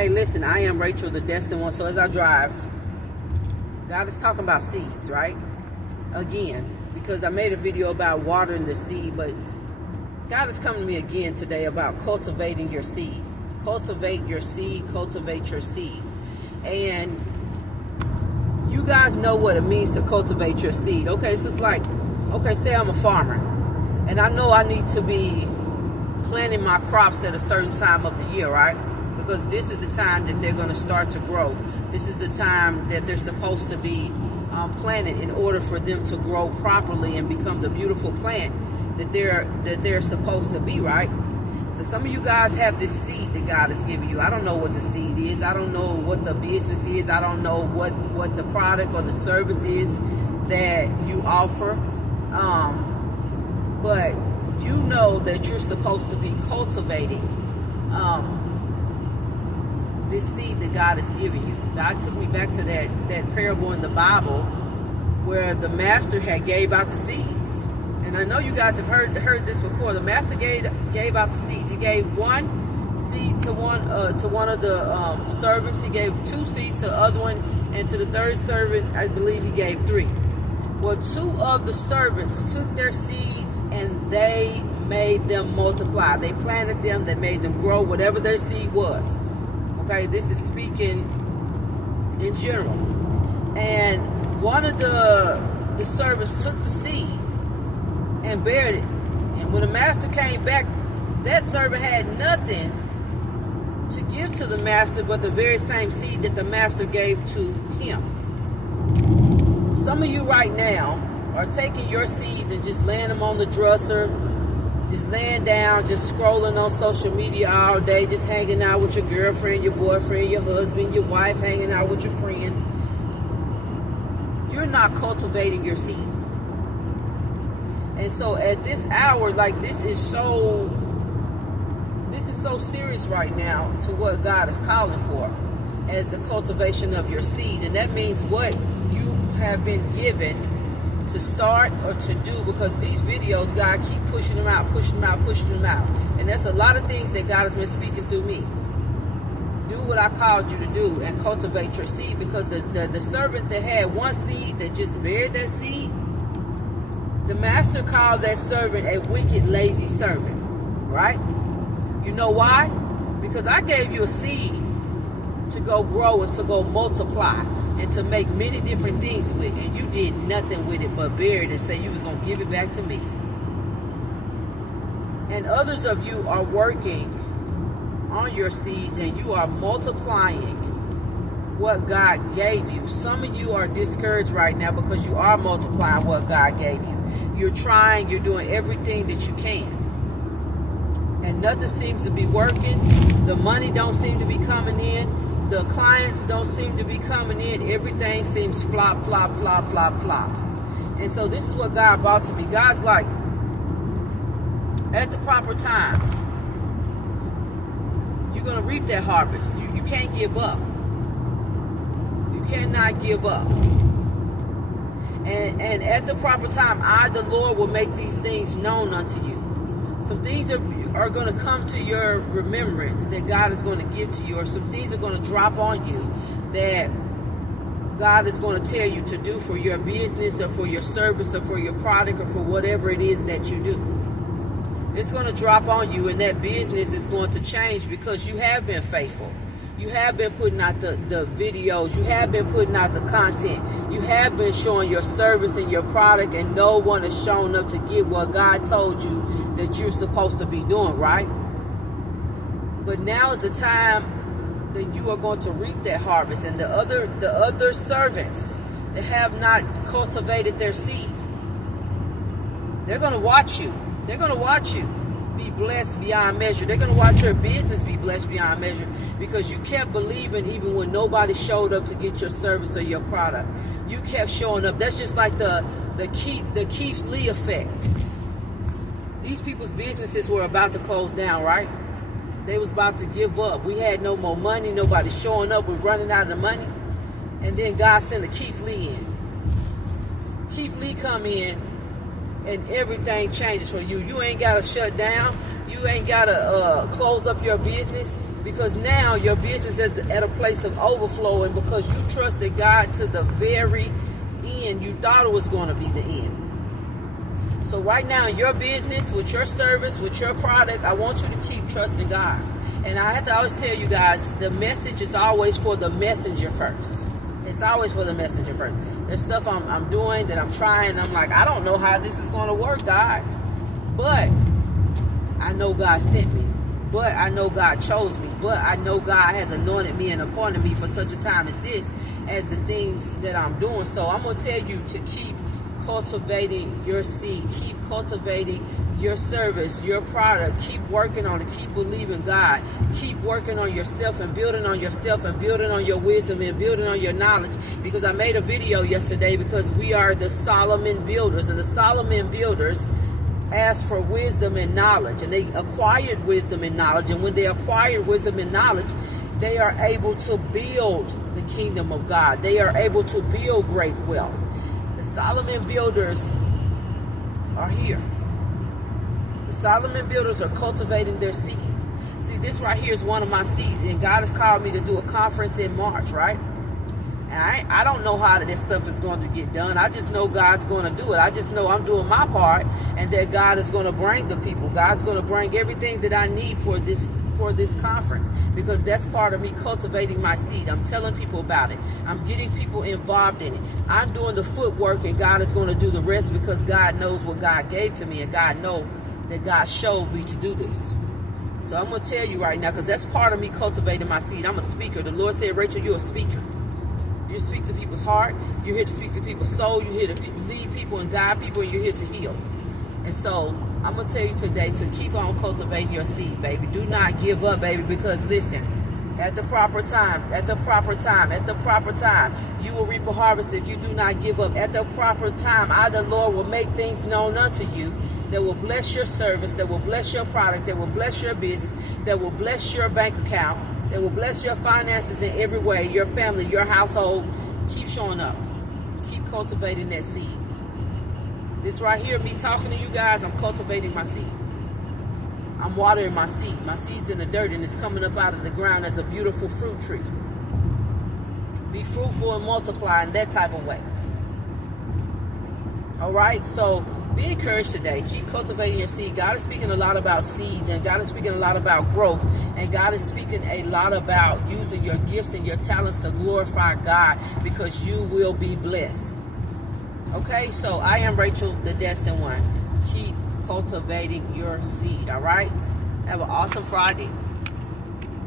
Hey, listen, I am Rachel, the Destined One. So as I drive, God is talking about seeds, right? Again, because I made a video about watering the seed, but God is coming to me again today about cultivating your seed. Cultivate your seed, cultivate your seed. And you guys know what it means to cultivate your seed. Okay, so it's like, okay, say I'm a farmer, and I know I need to be planting my crops at a certain time of the year, right? Because this is the time that they're going to start to grow. This is the time that they're supposed to be planted in order for them to grow properly and become the beautiful plant that they're supposed to be, right? So some of you guys have this seed that God has given you. I don't know what the seed is. I don't know what the business is. I don't know what the product or the service is that you offer. But you know that you're supposed to be cultivating this seed that God has given you. God took me back to that parable in the Bible where the master had gave out the seeds. And I know you guys have heard this before. The master gave out the seeds. He gave one seed to one of the servants. He gave 2 seeds to the other one, and to the third servant, I believe he gave 3. Well, 2 of the servants took their seeds and they made them multiply. They planted them. They made them grow, whatever their seed was. Okay, this is speaking in general. And one of the servants took the seed and buried it. And when the master came back, that servant had nothing to give to the master but the very same seed that the master gave to him. Some of you right now are taking your seeds and just laying them on the dresser, just laying down, just scrolling on social media all day, just hanging out with your girlfriend, your boyfriend, your husband, your wife, hanging out with your friends. You're not cultivating your seed. And so at this hour, like this is so serious right now to what God is calling for as the cultivation of your seed. And that means what you have been given to start or to do, because these videos, God keep pushing them out. And that's a lot of things that God has been speaking through me. Do what I called you to do and cultivate your seed, because the servant that had 1 seed that just buried that seed, the master called that servant a wicked, lazy servant, right? You know why? Because I gave you a seed to go grow and to go multiply and to make many different things with, and you did nothing with it but bury it and say you was going to give it back to me. And others of you are working on your seeds and you are multiplying what God gave you. Some of you are discouraged right now because you are multiplying what God gave you. You're trying, you're doing everything that you can, and nothing seems to be working. The money don't seem to be coming in. The clients don't seem to be coming in. Everything seems flop. And so this is what God brought to me. God's like, at the proper time, you're going to reap that harvest. You can't give up. You cannot give up. And at the proper time, I, the Lord, will make these things known unto you. Some things are going to come to your remembrance that God is going to give to you, or some things are going to drop on you that God is going to tell you to do for your business or for your service or for your product or for whatever it is that you do. It's going to drop on you, and that business is going to change because you have been faithful. You have been putting out the videos. You have been putting out the content. You have been showing your service and your product, and no one has shown up to get what God told you that you're supposed to be doing, right? But now is the time that you are going to reap that harvest. And the other servants that have not cultivated their seed, they're going to watch you. They're going to watch you be blessed beyond measure. They're going to watch your business be blessed beyond measure because you kept believing even when nobody showed up to get your service or your product. You kept showing up. That's just like the Keith Lee effect. These people's businesses were about to close down, right? They was about to give up. We had no more money. Nobody showing up. We're running out of the money. And then God sent a Keith Lee in. Keith Lee come in, and everything changes for you. You ain't got to shut down. You ain't got to close up your business, because now your business is at a place of overflow, and because you trusted God to the very end, you thought it was going to be the end. So right now, your business, with your service, with your product, I want you to keep trusting God. And I have to always tell you guys, the message is always for the messenger first. It's always for the messenger first. There's stuff I'm doing that I'm trying. I'm like, I don't know how this is going to work, God. But I know God sent me. But I know God chose me. But I know God has anointed me and appointed me for such a time as this, as the things that I'm doing. So I'm going to tell you to keep cultivating your seed. Keep cultivating your service, your product. Keep working on it. Keep believing God. Keep working on yourself and building on yourself and building on your wisdom and building on your knowledge. Because I made a video yesterday, because we are the Solomon builders, and the Solomon builders asked for wisdom and knowledge, and they acquired wisdom and knowledge. And when they acquired wisdom and knowledge, they are able to build the kingdom of God. They are able to build great wealth. The Solomon builders are here. The Solomon builders are cultivating their seed. See, this right here is one of my seeds, and God has called me to do a conference in March, right? And I don't know how this stuff is going to get done. I just know God's going to do it. I just know I'm doing my part, and that God is going to bring the people. God's going to bring everything that I need for this conference, because that's part of me cultivating my seed. I'm telling people about it. I'm getting people involved in it. I'm doing the footwork, and God is going to do the rest, because God knows what God gave to me, and God knows that God showed me to do this. So I'm going to tell you right now, because that's part of me cultivating my seed. I'm a speaker. The Lord said, Rachel, you're a speaker. You speak to people's heart. You're here to speak to people's soul. You're here to lead people and guide people, and you're here to heal. And so I'm going to tell you today to keep on cultivating your seed, baby. Do not give up, baby, because listen, at the proper time, you will reap a harvest if you do not give up. At the proper time, I, the Lord, will make things known unto you that will bless your service, that will bless your product, that will bless your business, that will bless your bank account, that will bless your finances in every way, your family, your household. Keep showing up. Keep cultivating that seed. This right here, me talking to you guys, I'm cultivating my seed. I'm watering my seed. My seed's in the dirt, and it's coming up out of the ground as a beautiful fruit tree. Be fruitful and multiply in that type of way. All right? So be encouraged today. Keep cultivating your seed. God is speaking a lot about seeds, and God is speaking a lot about growth, and God is speaking a lot about using your gifts and your talents to glorify God, because you will be blessed. Okay, so I am Rachel, the Destined One. Keep cultivating your seed, all right? Have an awesome Friday.